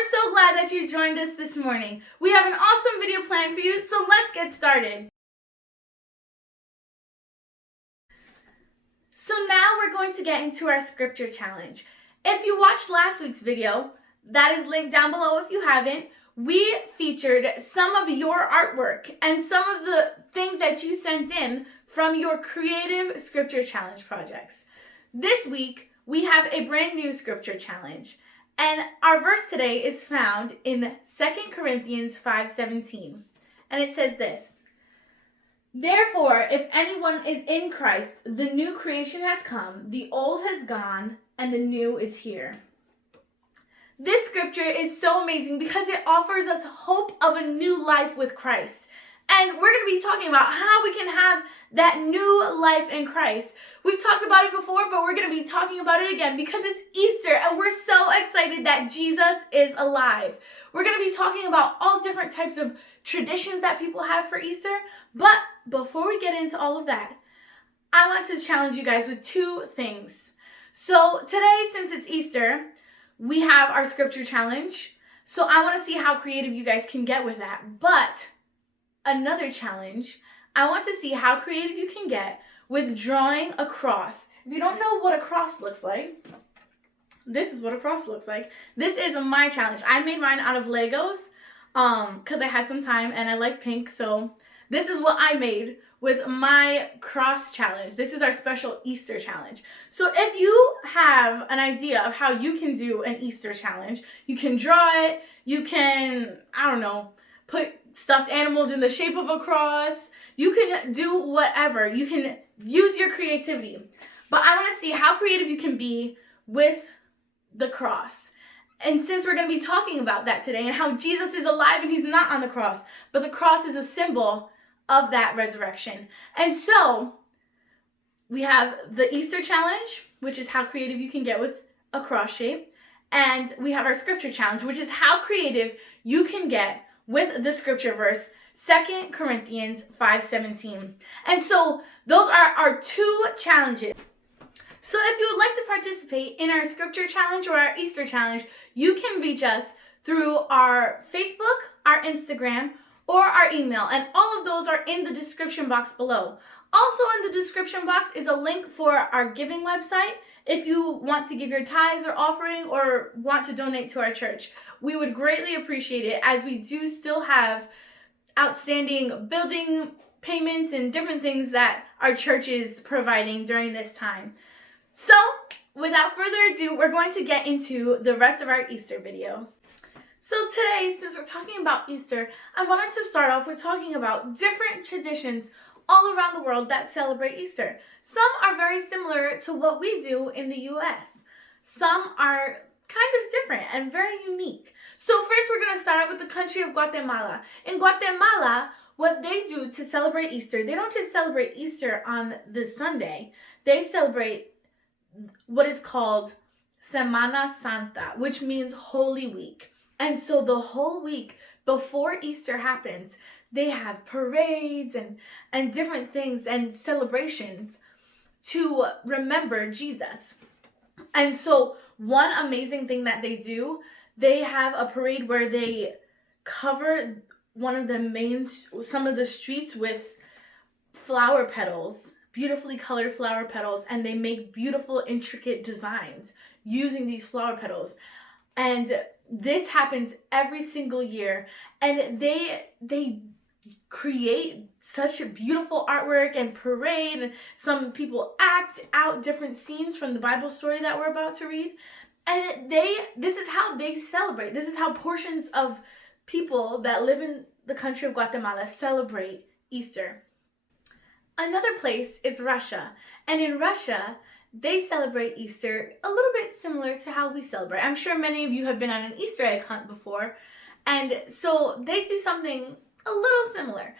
We're so glad that you joined us this morning. We have an awesome video planned for you, so let's get started. So now we're going to get into our scripture challenge. If you watched last week's video, that is linked down below if you haven't. We featured some of your artwork and some of the things that you sent in from your creative scripture challenge projects. This week, we have a brand new scripture challenge. And our verse today is found in 2 Corinthians 5:17. And it says this: "Therefore, if anyone is in Christ, the new creation has come, the old has gone, and the new is here." This scripture is so amazing because it offers us hope of a new life with Christ. And we're going to be talking about how we can have that new life in Christ. We've talked about it before, but we're going to be talking about it again because it's Easter and we're so excited that Jesus is alive. We're going to be talking about all different types of traditions that people have for Easter. But before we get into all of that, I want to challenge you guys with two things. So today, since it's Easter, we have our scripture challenge. So I want to see how creative you guys can get with that. But another challenge, I want to see how creative you can get with drawing a cross. If you don't know what a cross looks like, this is what a cross looks like. This is my challenge. I made mine out of Legos because I had some time and I like pink. So this is what I made with my cross challenge. This is our special Easter challenge. So if you have an idea of how you can do an Easter challenge, you can draw it, you can, put stuffed animals in the shape of a cross. You can do whatever. You can use your creativity. But I want to see how creative you can be with the cross. And since we're going to be talking about that today and how Jesus is alive and he's not on the cross, but the cross is a symbol of that resurrection. And so we have the Easter challenge, which is how creative you can get with a cross shape. And we have our scripture challenge, which is how creative you can get with the scripture verse, 2 Corinthians 5:17. And so those are our two challenges. So if you would like to participate in our scripture challenge or our Easter challenge, you can reach us through our Facebook, our Instagram, or our email. And all of those are in the description box below. Also in the description box is a link for our giving website. If you want to give your tithes or offering or want to donate to our church, we would greatly appreciate it, as we do still have outstanding building payments and different things that our church is providing during this time. So without further ado, we're going to get into the rest of our Easter video. So today, since we're talking about Easter, I wanted to start off with talking about different traditions all around the world that celebrate Easter. Some are very similar to what we do in the U.S. Some are kind of different and very unique. So first we're going to start out with the country of Guatemala. In Guatemala, what they do to celebrate Easter, they don't just celebrate Easter on the Sunday. They celebrate what is called Semana Santa, which means Holy Week. And so the whole week before Easter happens, they have parades and different things and celebrations to remember Jesus. And so one amazing thing that they do, they have a parade where they cover some of the streets with flower petals, beautifully colored flower petals, and they make beautiful, intricate designs using these flower petals. And this happens every single year, and they create such a beautiful artwork and parade, and some people act out different scenes from the Bible story that we're about to read. And this is how they celebrate. This is how portions of people that live in the country of Guatemala celebrate Easter. Another place is Russia. And in Russia, they celebrate Easter a little bit similar to how we celebrate. I'm sure many of you have been on an Easter egg hunt before. And so they do something a little similar.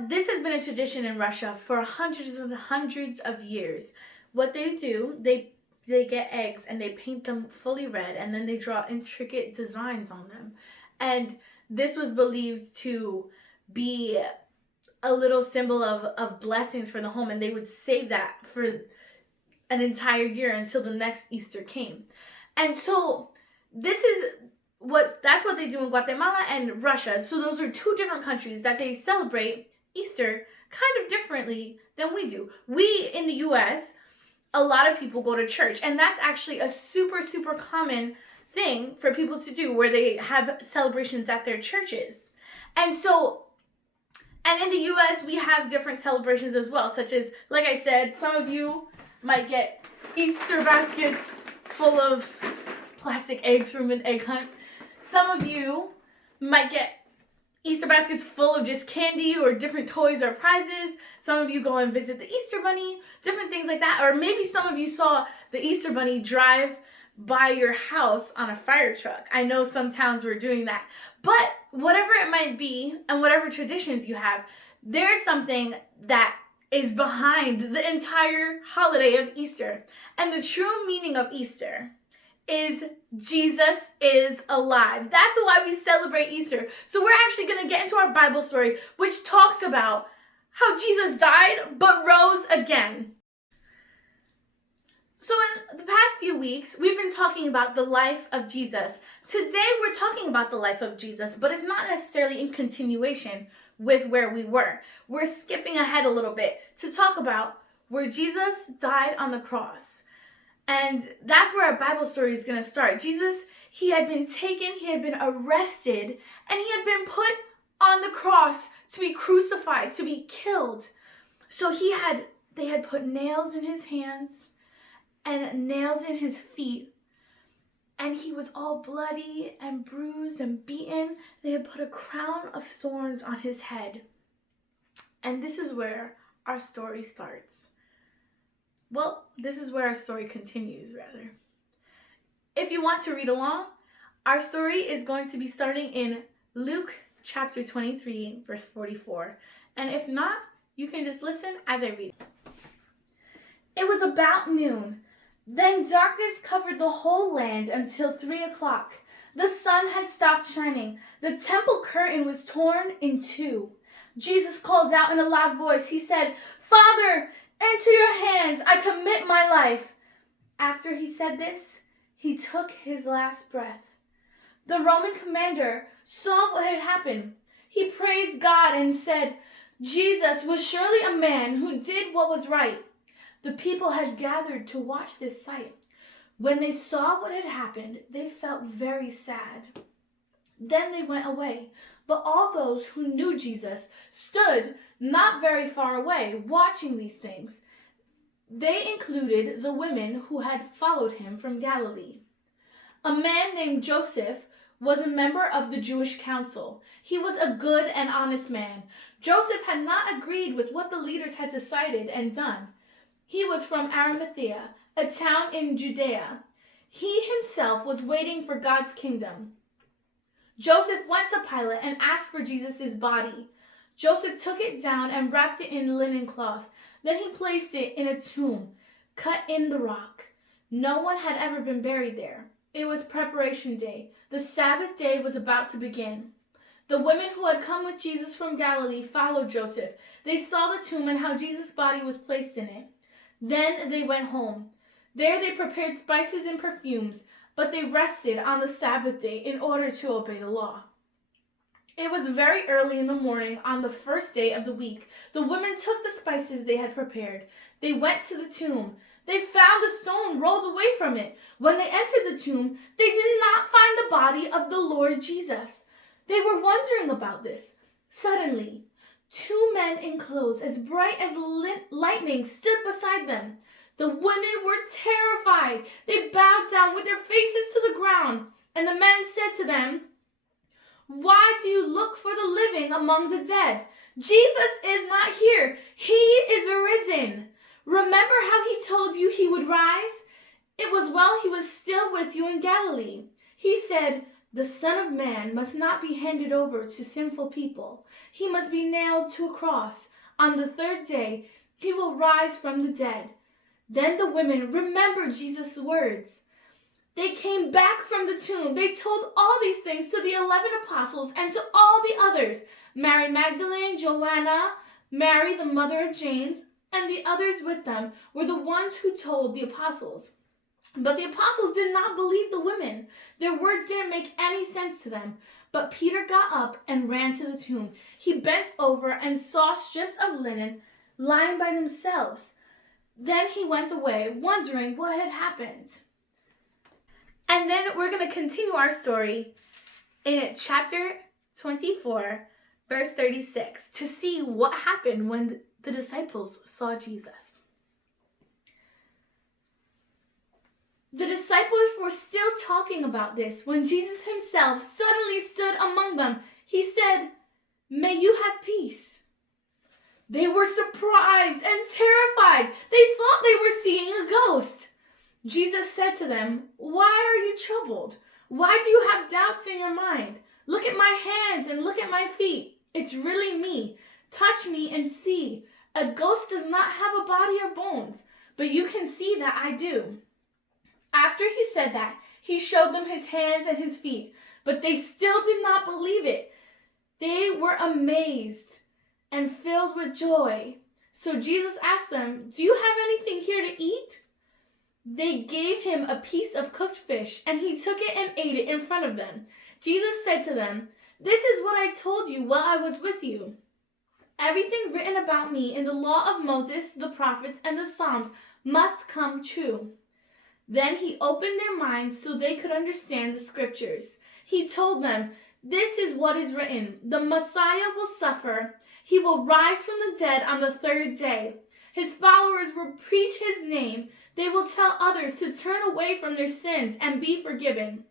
This has been a tradition in Russia for hundreds and hundreds of years. What they do, they get eggs and they paint them fully red, and then they draw intricate designs on them. And this was believed to be a little symbol of blessings for the home, and they would save that for an entire year until the next Easter came. And so this is what what they do in Guatemala and Russia. So those are two different countries that they celebrate Easter kind of differently than we do. We in the US, a lot of people go to church, and that's actually a super, super common thing for people to do, where they have celebrations at their churches. And in the US, we have different celebrations as well, such as, like I said, some of you might get Easter baskets full of plastic eggs from an egg hunt. Some of you might get Easter baskets full of just candy or different toys or prizes. Some of you go and visit the Easter Bunny, different things like that. Or maybe some of you saw the Easter Bunny drive by your house on a fire truck. I know some towns were doing that. But whatever it might be and whatever traditions you have, there's something that is behind the entire holiday of Easter. And the true meaning of Easter is Jesus is alive. That's why we celebrate Easter. So we're actually going to get into our Bible story, which talks about how Jesus died but rose again. So in the past few weeks, we've been talking about the life of Jesus. Today, we're talking about the life of Jesus, but it's not necessarily in continuation with where we were. We're skipping ahead a little bit to talk about where Jesus died on the cross. And that's where our Bible story is going to start. Jesus, he had been taken, he had been arrested, and he had been put on the cross to be crucified, to be killed. So they had put nails in his hands and nails in his feet. And he was all bloody and bruised and beaten. They had put a crown of thorns on his head. And this is where our story starts. Well, this is where our story continues, rather. If you want to read along, our story is going to be starting in Luke chapter 23, verse 44. And if not, you can just listen as I read. It was about noon. Then darkness covered the whole land until 3 o'clock. The sun had stopped shining. The temple curtain was torn in two. Jesus called out in a loud voice. He said, "Father, into your hands I commit my life." After he said this, he took his last breath. The Roman commander saw what had happened. He praised God and said, "Jesus was surely a man who did what was right." The people had gathered to watch this sight. When they saw what had happened, they felt very sad. Then they went away. But all those who knew Jesus stood not very far away, watching these things. They included the women who had followed him from Galilee. A man named Joseph was a member of the Jewish council. He was a good and honest man. Joseph had not agreed with what the leaders had decided and done. He was from Arimathea, a town in Judea. He himself was waiting for God's kingdom. Joseph went to Pilate and asked for Jesus' body. Joseph took it down and wrapped it in linen cloth. Then he placed it in a tomb, cut in the rock. No one had ever been buried there. It was preparation day. The Sabbath day was about to begin. The women who had come with Jesus from Galilee followed Joseph. They saw the tomb and how Jesus' body was placed in it. Then they went home. There they prepared spices and perfumes, but they rested on the Sabbath day in order to obey the law. It was very early in the morning on the first day of the week. The women took the spices they had prepared. They went to the tomb. They found the stone rolled away from it. When they entered the tomb, they did not find the body of the Lord Jesus. They were wondering about this. Suddenly, two men in clothes as bright as lightning stood beside them. The women were terrified. They bowed down with their faces to the ground. And the men said to them, "Why do you look for the living among the dead? Jesus is not here. He is arisen. Remember how he told you he would rise? It was while he was still with you in Galilee. He said, 'The Son of Man must not be handed over to sinful people. He must be nailed to a cross. On the third day, he will rise from the dead.'" Then the women remembered Jesus' words. They came back from the tomb. They told all these things to the 11 apostles and to all the others. Mary Magdalene, Joanna, Mary, the mother of James, and the others with them were the ones who told the apostles. But the apostles did not believe the women. Their words didn't make any sense to them. But Peter got up and ran to the tomb. He bent over and saw strips of linen lying by themselves. Then he went away, wondering what had happened. And then we're going to continue our story in chapter 24, verse 36, to see what happened when the disciples saw Jesus. The disciples were still talking about this when Jesus himself suddenly stood among them. He said, "May you have peace." They were surprised and terrified. They thought they were seeing a ghost. Jesus said to them, "Why are you troubled? Why do you have doubts in your mind? Look at my hands and look at my feet. It's really me. Touch me and see. A ghost does not have a body or bones, but you can see that I do." After he said that, he showed them his hands and his feet, but they still did not believe it. They were amazed and filled with joy. So Jesus asked them, "Do you have anything here to eat?" They gave him a piece of cooked fish, and he took it and ate it in front of them. Jesus said to them, "This is what I told you while I was with you. Everything written about me in the law of Moses, the prophets, and the Psalms must come true." Then he opened their minds so they could understand the scriptures. He told them, "This is what is written. The Messiah will suffer. He will rise from the dead on the third day. His followers will preach his name. They will tell others to turn away from their sins and be forgiven.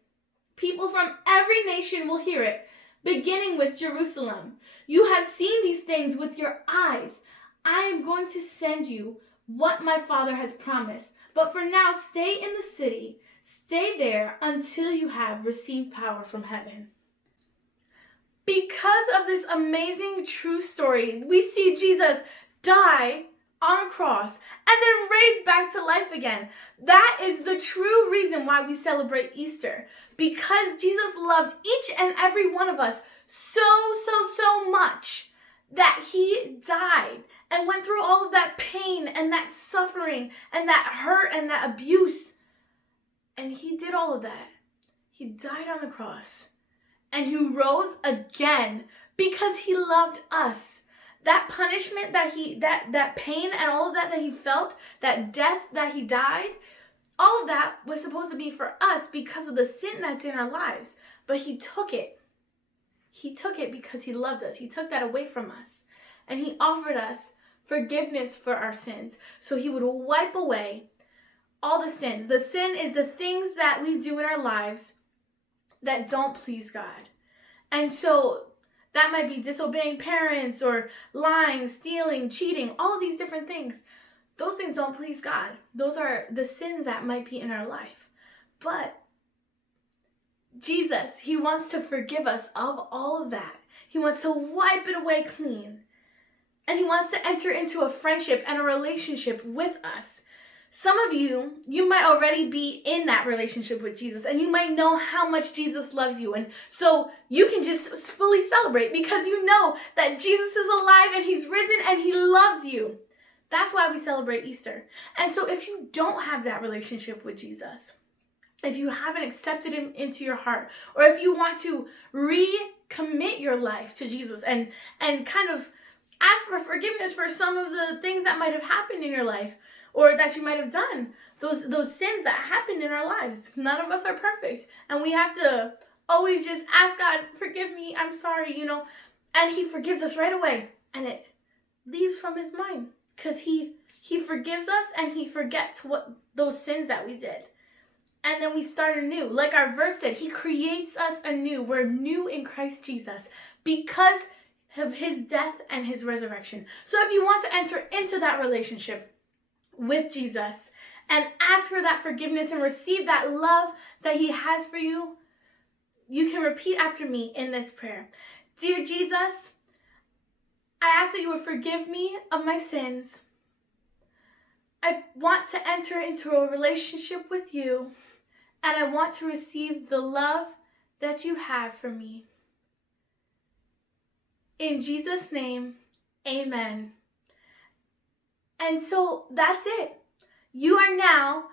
People from every nation will hear it, beginning with Jerusalem. You have seen these things with your eyes. I am going to send you what my Father has promised. But for now, stay in the city. Stay there until you have received power from heaven." Because of this amazing true story, we see Jesus die on a cross and then raised back to life again. That is the true reason why we celebrate Easter. Because Jesus loved each and every one of us so much that he died and went through all of that pain and that suffering and that hurt and that abuse. And he did all of that. He died on the cross. And he rose again because he loved us. That punishment that pain and all of that he felt, that death that he died, all of that was supposed to be for us because of the sin that's in our lives. But he took it. He took it because he loved us. He took that away from us. And he offered us forgiveness for our sins. So he would wipe away all the sins. The sin is the things that we do in our lives that don't please God. And so that might be disobeying parents or lying, stealing, cheating, all of these different things. Those things don't please God. Those are the sins that might be in our life. But Jesus, he wants to forgive us of all of that. He wants to wipe it away clean. And he wants to enter into a friendship and a relationship with us. Some of you might already be in that relationship with Jesus, and you might know how much Jesus loves you. And so you can just fully celebrate because you know that Jesus is alive and he's risen and he loves you. That's why we celebrate Easter. And so if you don't have that relationship with Jesus, if you haven't accepted him into your heart, or if you want to recommit your life to Jesus and kind of ask for forgiveness for some of the things that might have happened in your life or that you might have done, those sins that happened in our lives. None of us are perfect. And we have to always just ask God, "Forgive me, I'm sorry," and he forgives us right away. And it leaves from his mind because he forgives us and he forgets what those sins that we did. And then we start anew. Like our verse said, he creates us anew. We're new in Christ Jesus because of his death and his resurrection. So if you want to enter into that relationship with Jesus and ask for that forgiveness and receive that love that he has for you, you can repeat after me in this prayer. Dear Jesus, I ask that you would forgive me of my sins. I want to enter into a relationship with you, and I want to receive the love that you have for me. In Jesus' name, amen. And so that's it. You are now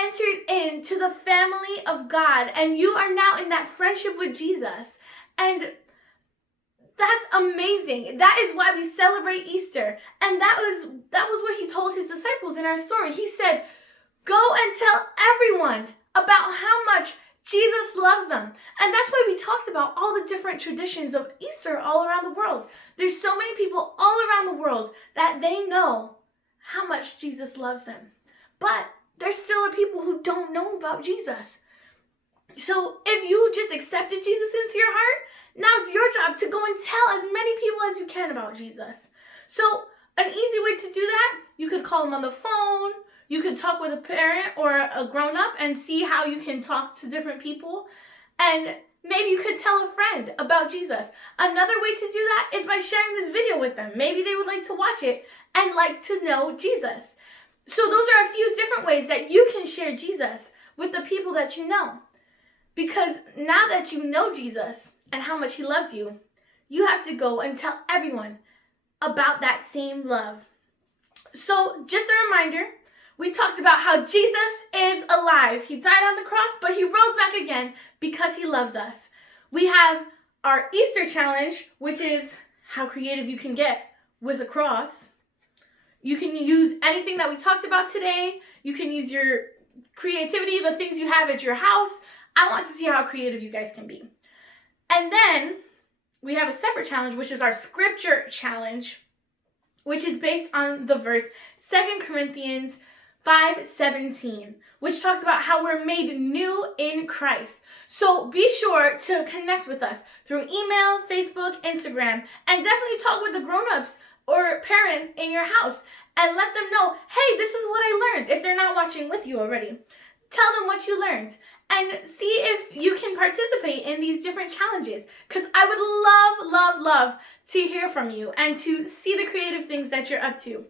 entered into the family of God, and you are now in that friendship with Jesus. And that's amazing. That is why we celebrate Easter. And that was what he told his disciples in our story. He said, go and tell everyone about how much Jesus loves them. And that's why we talked about all the different traditions of Easter all around the world. There's so many people all around the world that they know how much Jesus loves them. But there still are people who don't know about Jesus. So if you just accepted Jesus into your heart, now it's your job to go and tell as many people as you can about Jesus. So an easy way to do that, you could call them on the phone. You could talk with a parent or a grown-up and see how you can talk to different people. And maybe you could tell a friend about Jesus. Another way to do that is by sharing this video with them. Maybe they would like to watch it and like to know Jesus. So those are a few different ways that you can share Jesus with the people that you know. Because now that you know Jesus and how much he loves you, you have to go and tell everyone about that same love. So just a reminder, we talked about how Jesus is alive. He died on the cross, but he rose back again because he loves us. We have our Easter challenge, which is how creative you can get with a cross. You can use anything that we talked about today. You can use your creativity, the things you have at your house. I want to see how creative you guys can be. And then we have a separate challenge, which is our scripture challenge, which is based on the verse 2 Corinthians 5:17, which talks about how we're made new in Christ. So be sure to connect with us through email, Facebook, Instagram, and definitely talk with the grown-ups or parents in your house and let them know, hey, this is what I learned, if they're not watching with you already. Tell them what you learned and see if you can participate in these different challenges, because I would love to hear from you and to see the creative things that you're up to.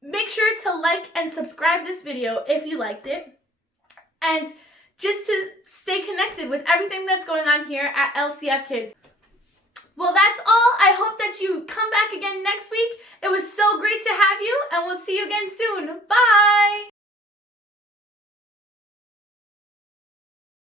Make sure to like and subscribe this video if you liked it, and just to stay connected with everything that's going on here at LCF Kids. Well, that's all. I hope that you come back again next week. It was so great to have you, and we'll see you again soon. Bye!